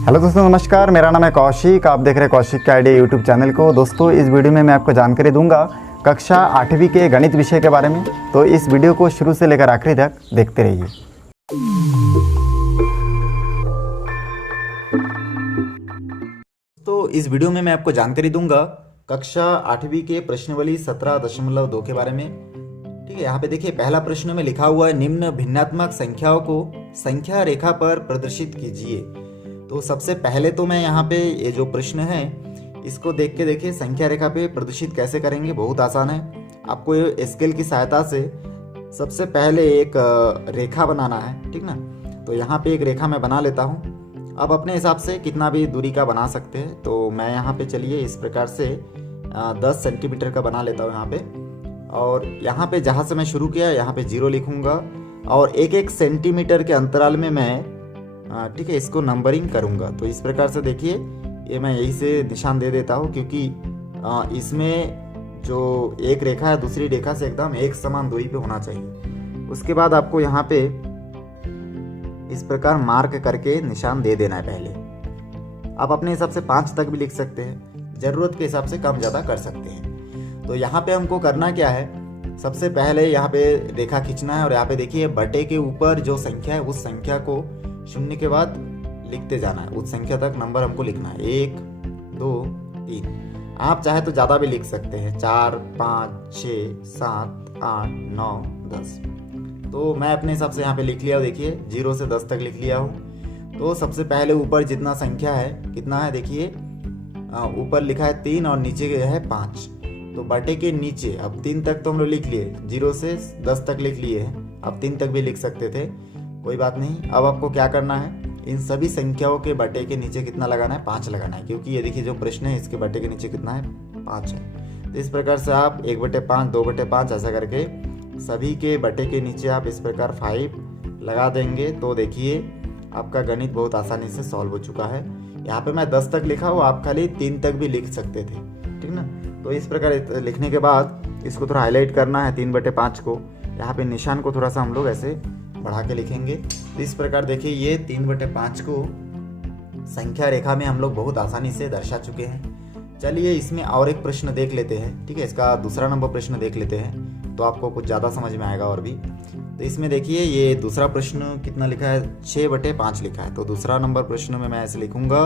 Hello दोस्तों, नमस्कार। मेरा नाम है कौशिक। आप देख रहे हैं कौशिक के आईडी यूट्यूब चैनल को। दोस्तों, इस वीडियो में मैं आपको जानकारी दूंगा कक्षा 8वीं के गणित विषय के बारे में। तो इस वीडियो को शुरू से लेकर आखिरी तक देखते रहिए। तो इस वीडियो में मैं आपको जानकारी दूंगा कक्षा 8वीं के प्रश्नावली 17.2 के बारे में। ठीक है, यहाँ पे देखिए, पहला प्रश्न में लिखा हुआ है, निम्न भिन्नात्मक संख्याओं को संख्या रेखा पर प्रदर्शित कीजिए। तो सबसे पहले तो मैं यहाँ पे ये जो प्रश्न है इसको देख के देखिए संख्या रेखा पे प्रदर्शित कैसे करेंगे। बहुत आसान है। आपको ये स्केल की सहायता से सबसे पहले एक रेखा बनाना है, ठीक ना। तो यहाँ पे एक रेखा मैं बना लेता हूँ। आप अपने हिसाब से कितना भी दूरी का बना सकते हैं। तो मैं यहाँ पे चलिए इस प्रकार से 10 सेंटीमीटर का बना लेता हूँ यहाँ पे। और यहाँ पे जहाँ से मैं शुरू किया यहाँ पे 0 लिखूँगा और एक एक सेंटीमीटर के अंतराल में मैं ठीक है इसको नंबरिंग करूँगा। तो इस प्रकार से देखिए, ये मैं यही से निशान दे देता हूँ क्योंकि इसमें जो एक रेखा है दूसरी रेखा से एकदम एक समान दूरी पे होना चाहिए। उसके बाद आपको यहाँ पे इस प्रकार मार्क करके निशान दे देना है पहले। आप अपने हिसाब से 5 तक भी लिख सकते हैं, ज़रूरत के हिसाब से कम ज़्यादा कर सकते हैं। तो यहाँ पे हमको करना क्या है, सबसे पहले यहाँ पे रेखा खींचना है और यहाँ पे देखिए बटे के ऊपर जो संख्या है उस संख्या को शून्य के बाद लिखते जाना है। उस संख्या तक नंबर हमको लिखना है, 1 2 3। आप चाहे तो ज़्यादा भी लिख सकते हैं, 4 5 6 7 8 9 10। तो मैं अपने हिसाब से यहाँ पे लिख लिया हूँ। देखिए 0 से 10 तक लिख लिया हूँ। तो सबसे पहले ऊपर जितना संख्या है कितना है, देखिए ऊपर लिखा है 3 और नीचे है 5। तो बटे के नीचे अब 3 तक तो हम लोग लिख लिए, 0 से 10 तक लिख लिए हैं। अब 3 तक भी लिख सकते थे, कोई बात नहीं। अब आपको क्या करना है, इन सभी संख्याओं के बटे के नीचे कितना लगाना है, 5 लगाना है। क्योंकि ये देखिए जो प्रश्न है इसके बटे के नीचे कितना है, 5 है। तो इस प्रकार से आप 1/5 2/5 ऐसा करके सभी के बटे के नीचे आप इस प्रकार 5 लगा देंगे। तो देखिए आपका गणित बहुत आसानी से सॉल्व हो चुका है। यहाँ पे मैं 10 तक लिखा हूँ, आप खाली 3 तक भी लिख सकते थे, ठीक ना। तो इस प्रकार लिखने के बाद इसको थोड़ा हाईलाइट करना है 3/5 को। यहाँ पे निशान को थोड़ा सा हम लोग ऐसे बढ़ा के लिखेंगे। तो इस प्रकार देखिए ये 3/5 को संख्या रेखा में हम लोग बहुत आसानी से दर्शा चुके हैं। चलिए इसमें और एक प्रश्न देख लेते हैं, ठीक है। इसका दूसरा नंबर प्रश्न देख लेते हैं तो आपको कुछ ज़्यादा समझ में आएगा और भी। तो इसमें देखिए ये दूसरा प्रश्न कितना लिखा है, 6/5 लिखा है। तो दूसरा नंबर प्रश्न में मैं ऐसे लिखूँगा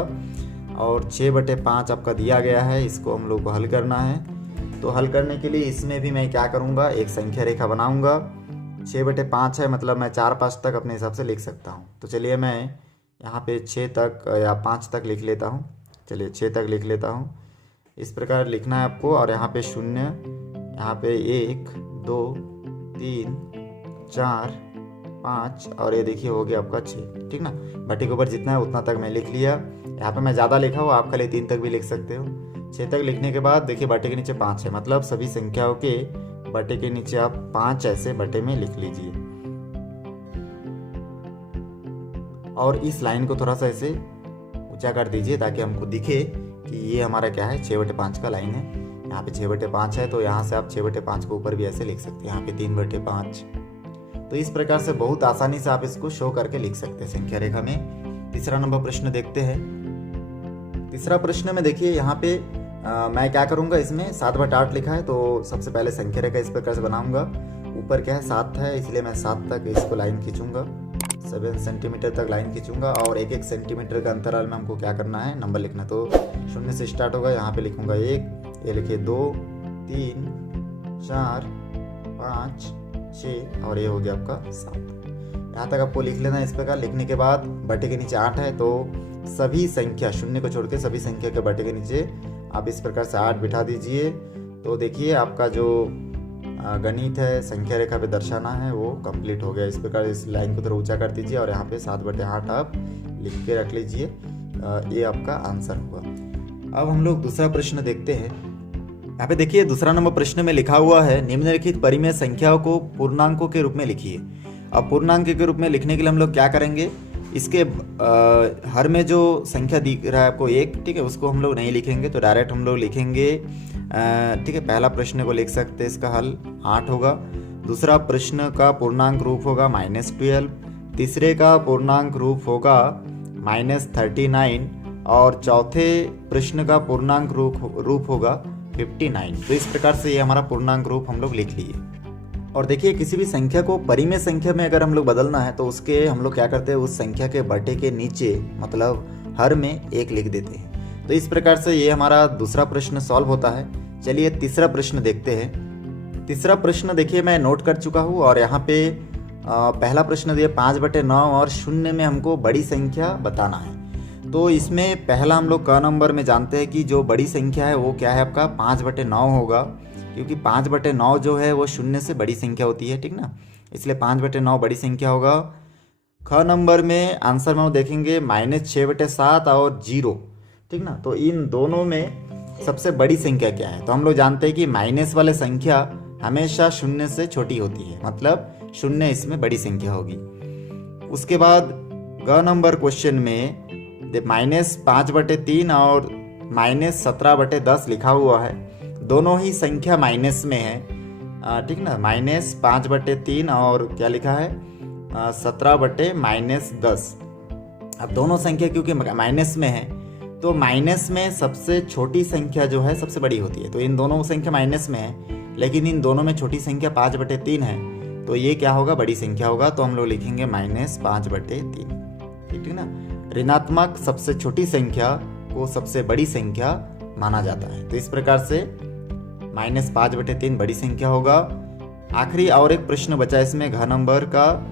और 6/5 आपका दिया गया है, इसको हम लोग को हल करना है। तो हल करने के लिए इसमें भी मैं क्या करूँगा, एक संख्या रेखा बनाऊँगा। 6/5 है, मतलब मैं 4 5 तक अपने हिसाब से लिख सकता हूँ। तो चलिए मैं यहाँ पे 6 तक या 5 तक लिख लेता हूँ। चलिए 6 तक लिख लेता हूँ। इस प्रकार लिखना है आपको। और यहाँ पे 0, यहाँ पे 1 2 3 4 5 और ये देखिए हो गया आपका 6, ठीक ना। बटे के ऊपर जितना है उतना तक मैं लिख लिया। यहाँ पे मैं ज़्यादा लिखा हूँ, आप खाली 3 तक भी लिख सकते हो। 6 तक लिखने के बाद देखिए बटे के नीचे 5 है, मतलब सभी संख्याओं के बटे के नीचे आप 5 ऐसे बटे में लिख लीजिए। और इस लाइन को थोड़ा सा ऐसे ऊंचा कर दीजिए ताकि हमको दिखे कि ये हमारा क्या है, 6/5 का लाइन है। यहाँ पे 6/5 है तो यहाँ से आप 6/5 को ऊपर भी ऐसे लिख सकते हैं, यहाँ पे 3/5। तो इस प्रकार से बहुत आसानी से आप इसको शो करके लिख सकते हैं संख्या रेखा में। तीसरा नंबर प्रश्न देखते हैं। तीसरा प्रश्न में देखिए यहाँ पे मैं क्या करूँगा, इसमें 7/8 लिखा है। तो सबसे पहले संख्या रेखा इस प्रकार से बनाऊंगा। ऊपर क्या है 7 है, इसलिए मैं 7 तक इसको लाइन खींचूंगा, 7 सेंटीमीटर तक लाइन खींचूंगा। और एक एक सेंटीमीटर का अंतराल में हमको क्या करना है, नंबर लिखना है। तो 0 से स्टार्ट होगा, यहाँ पे लिखूंगा 1, ये लिखिए 2 3 4 5 6 और ये हो गया आपका 7। यहाँ तक आपको लिख लेना है। इस प्रकार लिखने के बाद बटे के नीचे 8 है, तो सभी संख्या शून्य को छोड़ के सभी संख्या के बटे के नीचे आप इस प्रकार से 8 बिठा दीजिए। तो देखिए आपका जो गणित है संख्या रेखा पे दर्शाना है वो कंप्लीट हो गया। इस प्रकार इस लाइन को थोड़ा ऊंचा कर दीजिए और यहाँ पे 7/8 आप लिख के रख लीजिए। ये आपका आंसर हुआ। अब हम लोग दूसरा प्रश्न देखते हैं। यहाँ पे देखिए दूसरा नंबर प्रश्न में लिखा हुआ है, निम्नलिखित परिमेय संख्याओं को पूर्णांकों के रूप में लिखिए। अब पूर्णांक के रूप में लिखने के लिए हम लोग क्या करेंगे, इसके हर में जो संख्या दिख रहा है आपको 1, ठीक है, उसको हम लोग नहीं लिखेंगे। तो डायरेक्ट हम लोग लिखेंगे, ठीक है। पहला प्रश्न को लिख सकते हैं, इसका हल 8 होगा। दूसरा प्रश्न का पूर्णांक रूप होगा -12। तीसरे का पूर्णांक रूप होगा -39 और चौथे प्रश्न का पूर्णांक रूप होगा 59। तो इस प्रकार से ये हमारा पूर्णांक रूप हम लोग लिख लिए। और देखिए किसी भी संख्या को परिमेय संख्या में अगर हम लोग बदलना है तो उसके हम लोग क्या करते हैं, उस संख्या के बटे के नीचे मतलब हर में 1 लिख देते हैं। तो इस प्रकार से ये हमारा दूसरा प्रश्न सॉल्व होता है। चलिए तीसरा प्रश्न देखते हैं। तीसरा प्रश्न देखिए मैं नोट कर चुका हूँ और यहाँ पे पहला प्रश्न दिया 5/9 और शून्य में हमको बड़ी संख्या बताना है। तो इसमें पहला हम लोग क नंबर में जानते हैं कि जो बड़ी संख्या है वो क्या है, आपका 5/9 होगा, क्योंकि 5/9 जो है वो शून्य से बड़ी संख्या होती है, ठीक ना, इसलिए 5/9 बड़ी संख्या होगा। ख नंबर में आंसर में हम देखेंगे -6/7 और 0, ठीक ना। तो इन दोनों में सबसे बड़ी संख्या क्या है, तो हम लोग जानते हैं कि माइनस वाले संख्या हमेशा शून्य से छोटी होती है, मतलब शून्य इसमें बड़ी संख्या होगी। उसके बाद ग नंबर क्वेश्चन में -5/3 और -17/10 लिखा हुआ है। दोनों ही संख्या माइनस में है, ठीक ना, -5/3 और क्या लिखा है 17/-10। अब दोनों संख्या क्योंकि माइनस में है तो माइनस में सबसे छोटी संख्या जो है सबसे बड़ी होती है। तो इन दोनों संख्या माइनस में है, लेकिन इन दोनों में छोटी संख्या 5/3 है, तो ये क्या होगा, बड़ी संख्या होगा। तो हम लोग लिखेंगे -5/3, ठीक है ना। ऋणात्मक सबसे छोटी संख्या को सबसे बड़ी संख्या माना जाता है। तो इस प्रकार से -5/3 बड़ी संख्या होगा। आखिरी और एक प्रश्न बचा इसमें घ नंबर का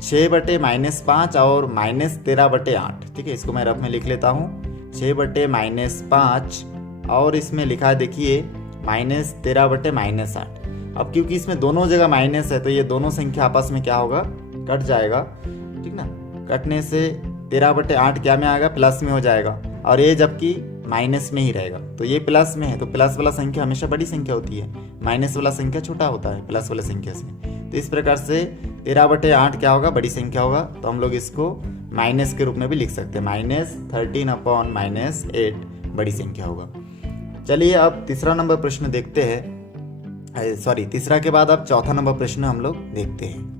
6/-5 और -13/8, ठीक है, इसको मैं रफ में लिख लेता हूँ। 6/-5 और इसमें लिखा है देखिए -13/-8। अब क्योंकि इसमें दोनों जगह माइनस है तो ये दोनों संख्या आपस में क्या होगा, कट जाएगा, ठीक ना। कटने से 13/8 क्या में आएगा, प्लस में हो जाएगा, और ये जबकि माइनस में ही रहेगा। तो ये प्लस में है तो प्लस वाला संख्या हमेशा बड़ी संख्या होती है, माइनस वाला संख्या छोटा होता है प्लस वाला संख्या से। तो इस प्रकार से 13/8 क्या होगा, बड़ी संख्या होगा। तो हम लोग इसको माइनस के रूप में भी लिख सकते हैं, -13/-8 बड़ी संख्या होगा। चलिए अब तीसरा नंबर प्रश्न देखते हैं। तीसरा के बाद अब चौथा नंबर प्रश्न हम लोग देखते हैं।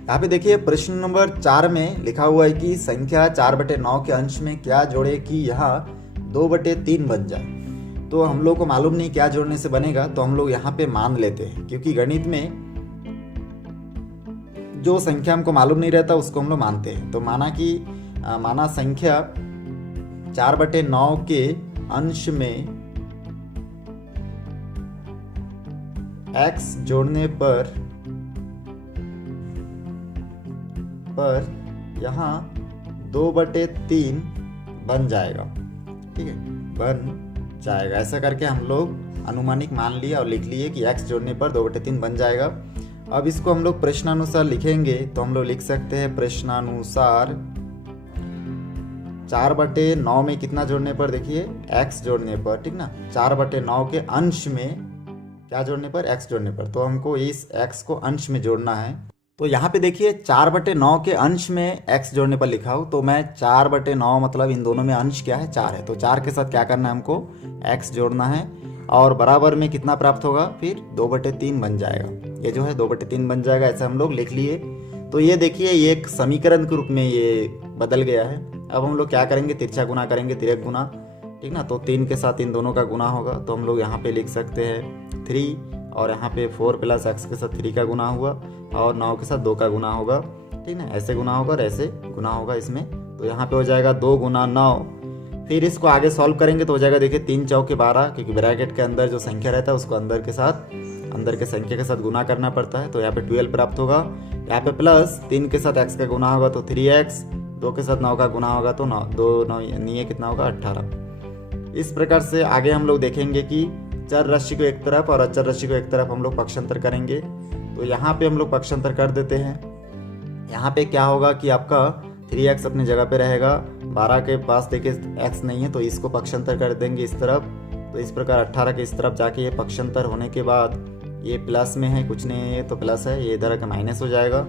यहाँ पे देखिए प्रश्न नंबर 4 में लिखा हुआ है कि संख्या 4/9 के अंश में क्या जोड़े कि यहाँ 2/3 बन जाए। तो हम लोग को मालूम नहीं क्या जोड़ने से बनेगा, तो हम लोग यहाँ पे मान लेते हैं, क्योंकि गणित में जो संख्या हमको मालूम नहीं रहता उसको हम लोग मानते हैं। तो माना संख्या 4/9 के अंश में x जोड़ने पर यहाँ 2/3 बन जाएगा, ठीक है, बन जाएगा। ऐसा करके हम लोग अनुमानिक मान लिया और लिख लिए कि x जोड़ने पर 2/3 बन जाएगा। अब इसको हम लोग प्रश्नानुसार लिखेंगे तो हम लोग लिख सकते हैं प्रश्नानुसार 4/9 में कितना जोड़ने पर, देखिए x जोड़ने पर, ठीक ना, 4/9 के अंश में क्या जोड़ने पर, x जोड़ने पर। तो हमको इस x को अंश में जोड़ना है। तो यहाँ पे देखिए 4/9 के अंश में x जोड़ने पर लिखा हो, तो मैं 4/9 मतलब इन दोनों में अंश क्या है, 4 है, तो 4 के साथ क्या करना है, हमको x जोड़ना है और बराबर में कितना प्राप्त होगा, फिर 2/3 बन जाएगा। ये जो है 2/3 बन जाएगा, ऐसा हम लोग लिख लिए। तो ये देखिए ये एक समीकरण के रूप में ये बदल गया है। अब हम लोग क्या करेंगे, तिरछा गुना करेंगे, तिर्यक गुना, ठीक ना। तो 3 के साथ इन दोनों का गुना होगा, तो हम लोग यहाँ पे लिख सकते हैं 3, और यहाँ पे 4 + x के साथ 3 का गुना हुआ और 9 के साथ 2 का गुना होगा, ठीक ना, ऐसे गुना होगा और ऐसे गुना होगा इसमें। तो यहाँ पे हो जाएगा 2 × 9। फिर इसको आगे सॉल्व करेंगे तो हो जाएगा देखिए 3 × 12, क्योंकि ब्रैकेट के अंदर जो संख्या रहता है उसको अंदर के संख्या के साथ गुना करना पड़ता है। तो यहाँ पे 12 प्राप्त होगा। यहाँ पे प्लस 3 के साथ x का गुना होगा तो 3x, 2 के साथ 9 का गुना होगा तो 9, 2 9 कितना होगा 18। इस प्रकार से आगे हम लोग देखेंगे कि चर राशि को एक तरफ और अचर राशि को एक तरफ हम लोग पक्षांतर करेंगे। तो यहाँ पे हम लोग पक्षांतर कर देते हैं। यहाँ पे क्या होगा कि आपका 3x अपनी जगह पे रहेगा, 12 के पास देखिए x नहीं है तो इसको पक्षांतर कर देंगे इस तरफ। तो इस प्रकार 18 के इस तरफ जाके ये पक्षांतर होने के बाद ये प्लस में है, कुछ नहीं है तो प्लस है, ये इधर का माइनस हो जाएगा।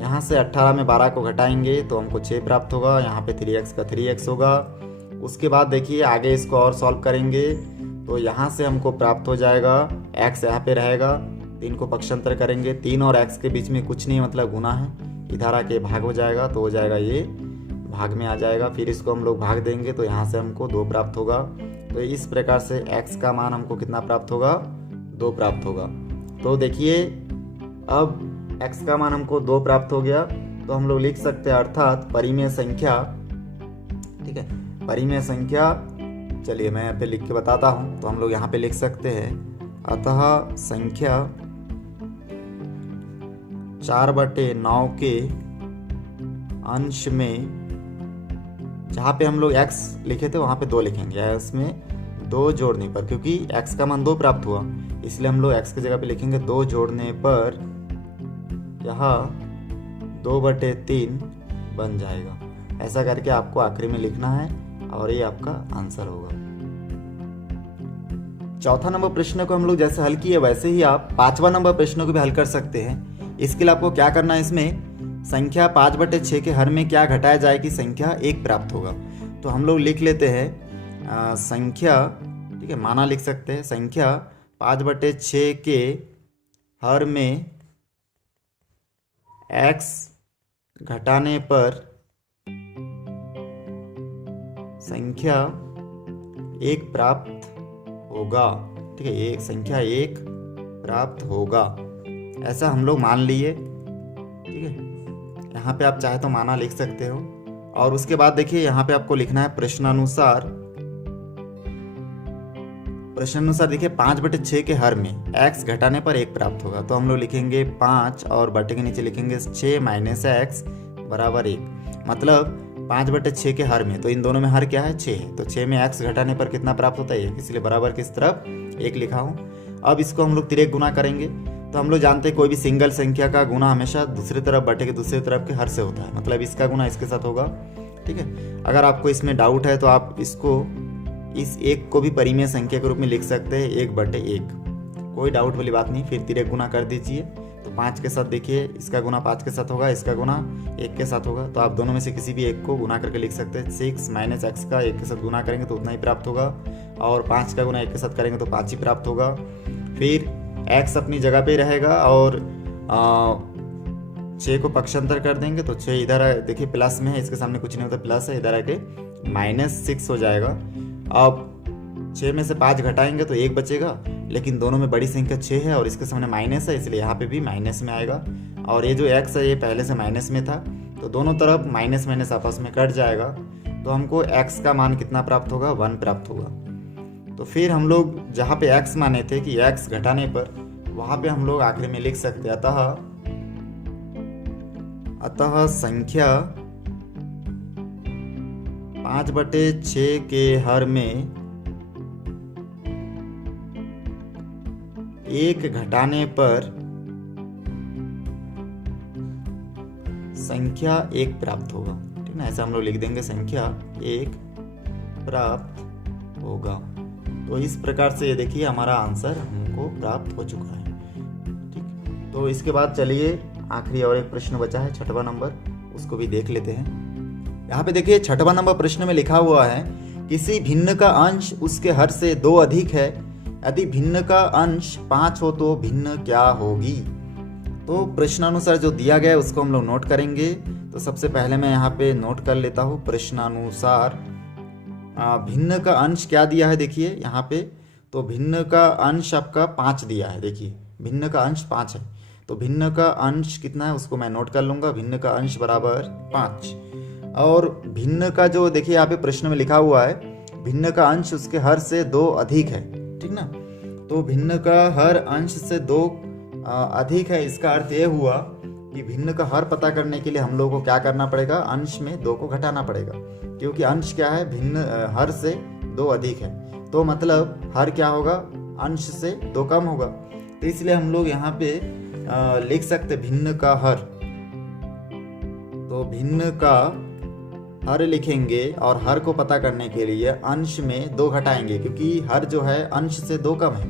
यहाँ से 18 में 12 को घटाएंगे तो हमको 6 प्राप्त होगा। यहाँ पे 3x का 3x होगा। उसके बाद देखिए आगे इसको और सॉल्व करेंगे तो यहाँ से हमको प्राप्त हो जाएगा x यहाँ पे रहेगा, 3 को पक्षांतर करेंगे, 3 और x के बीच में कुछ नहीं मतलब गुना है, इधर आके भाग हो जाएगा तो हो जाएगा ये भाग में आ जाएगा, फिर इसको हम लोग भाग देंगे तो यहाँ से हमको 2 प्राप्त होगा। तो इस प्रकार से x का मान हमको कितना प्राप्त होगा, 2 प्राप्त होगा। तो देखिए अब x का मान हमको 2 प्राप्त हो गया, तो हम लोग लिख सकते हैं अर्थात परिमेय संख्या, ठीक है, परिमेय संख्या, चलिए मैं यहाँ पे लिख के बताता हूँ। तो हम लोग यहाँ पे लिख सकते हैं अतः संख्या 4/9 के अंश में, जहाँ पे हम लोग x लिखे थे वहाँ पे 2 लिखेंगे, इसमें 2 जोड़ने पर, क्योंकि x का मान 2 प्राप्त हुआ इसलिए हम लोग x की जगह पे लिखेंगे 2 जोड़ने पर यहाँ 2/3 बन जाएगा। ऐसा करके आपको आखिरी में लिखना है और ये आपका आंसर होगा। चौथा नंबर प्रश्न को हम लोग जैसे हल किए वैसे ही आप 5वां नंबर प्रश्न को भी हल कर सकते हैं। इसके लिए आपको क्या करना है, इसमें संख्या 5/6 के हर में क्या घटाया जाए कि संख्या 1 प्राप्त होगा। तो हम लोग लिख लेते हैं संख्या, ठीक है, माना लिख सकते हैं संख्या 5/6 के हर में x घटाने पर संख्या 1 प्राप्त होगा, ठीक है, एक संख्या 1 प्राप्त होगा, ऐसा हम लोग मान लिए, ठीक है। यहाँ पे आप चाहे तो माना लिख सकते हो। और उसके बाद देखिए यहाँ पे आपको लिखना है प्रश्नानुसार, देखिए 5/6 के हर में x घटाने पर 1 प्राप्त होगा। तो हम लोग लिखेंगे 5 और बटे के नीचे लिखेंगे 6 - x बराबर 1, मतलब 5/6 के हर में, तो इन दोनों में हर क्या है, 6 है, तो 6 में x घटाने पर कितना प्राप्त होता है, 1, इसलिए बराबर किस तरफ 1 लिखा हूँ। अब इसको हम लोग तिर्यक गुना करेंगे। तो हम लोग जानते हैं कोई भी सिंगल संख्या का गुना हमेशा दूसरी तरफ बटे के दूसरी तरफ के हर से होता है, मतलब इसका गुना इसके साथ होगा, ठीक है। अगर आपको इसमें डाउट है तो आप इसको, इस 1 को भी परिमेय संख्या के रूप में लिख सकते हैं 1/1, कोई डाउट वाली बात नहीं। फिर तिर्यक गुना कर दीजिए, तो 5 के साथ देखिए इसका गुना 5 के साथ होगा, इसका गुना 1 के साथ होगा, तो आप दोनों में से किसी भी एक को गुना करके लिख सकते हैं। 6 - x का 1 के साथ गुना करेंगे तो उतना ही प्राप्त होगा, और 5 का गुना 1 के साथ करेंगे तो 5 ही प्राप्त होगा। फिर x अपनी जगह पे रहेगा और 6 को पक्षांतर कर देंगे तो 6 इधर देखिए प्लस में है, इसके सामने कुछ नहीं होता, प्लस है, इधर आके -6 हो जाएगा। अब 6 में से 5 घटाएंगे तो 1 बचेगा, लेकिन दोनों में बड़ी संख्या 6 है और इसके सामने माइनस है, इसलिए यहाँ पे भी माइनस में आएगा। और ये जो x है ये पहले से माइनस में था, तो दोनों तरफ माइनस माइनस आपस में कट जाएगा, तो हमको x का मान कितना प्राप्त होगा, 1 प्राप्त होगा। तो फिर हम लोग जहाँ पे x माने थे कि x घटाने पर, वहाँ पे हम लोग आखिरी में लिख सकते हैं अतः संख्या 5/6 के हर में 1 घटाने पर संख्या 1 प्राप्त होगा, ठीक ना, ऐसा हम लोग लिख देंगे संख्या 1 प्राप्त होगा। तो इस प्रकार से ये देखिए हमारा आंसर हमको प्राप्त हो चुका है, ठीक। तो इसके बाद चलिए आखिरी और एक प्रश्न बचा है 6वां नंबर, उसको भी देख लेते हैं। यहाँ पे देखिए 6वां नंबर प्रश्न में लिखा हुआ है किसी भिन्न का अंश उसके हर से 2 अधिक है, यदि भिन्न का अंश 5 हो तो भिन्न क्या होगी। तो प्रश्नानुसार जो दिया गया है उसको हम लोग नोट करेंगे। तो सबसे पहले मैं यहाँ पे नोट कर लेता हूँ प्रश्नानुसार भिन्न का अंश क्या दिया है, देखिए यहाँ पे, तो भिन्न का अंश आपका 5 दिया है, देखिए भिन्न का अंश 5 है, तो भिन्न का अंश कितना है उसको मैं नोट कर लूँगा, भिन्न का अंश बराबर 5। और भिन्न का जो देखिए यहाँ पे प्रश्न में लिखा हुआ है भिन्न का अंश उसके हर से 2 अधिक है, ठीक ना। तो भिन्न का हर अंश से 2 अधिक है, इसका अर्थ ये हुआ कि भिन्न का हर पता करने के लिए हम लोगों को क्या करना पड़ेगा, अंश में 2 को घटाना पड़ेगा, क्योंकि अंश क्या है, भिन्न हर से 2 अधिक है, तो मतलब हर क्या होगा, अंश से 2 कम होगा। तो इसलिए हम लोग यहाँ पे लिख सकते भिन्न का हर, तो भिन्न का हर लिखेंगे और हर को पता करने के लिए अंश में 2 घटाएंगे, क्योंकि हर जो है अंश से 2 कम है,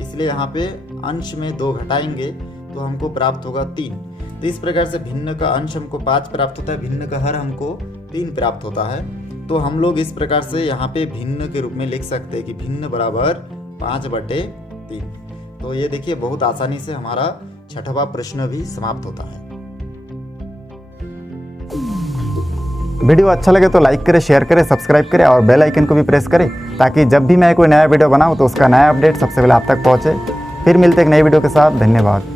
इसलिए यहाँ पे अंश में 2 घटाएंगे तो हमको प्राप्त होगा 3। तो इस प्रकार से भिन्न का अंश हमको 5 प्राप्त होता है, भिन्न का हर हमको 3 प्राप्त होता है। तो हम लोग इस प्रकार से यहाँ पे भिन्न के रूप में लिख सकते हैं कि भिन्न बराबर 5/3। तो ये देखिए बहुत आसानी से हमारा 6वां प्रश्न भी समाप्त होता है। वीडियो अच्छा लगे तो लाइक करें, शेयर करें, सब्सक्राइब करें और बेल आइकन को भी प्रेस करें ताकि जब भी मैं कोई नया वीडियो बनाऊँ तो उसका नया अपडेट सबसे पहले आप तक पहुँचे। फिर मिलते एक नई वीडियो के साथ। धन्यवाद।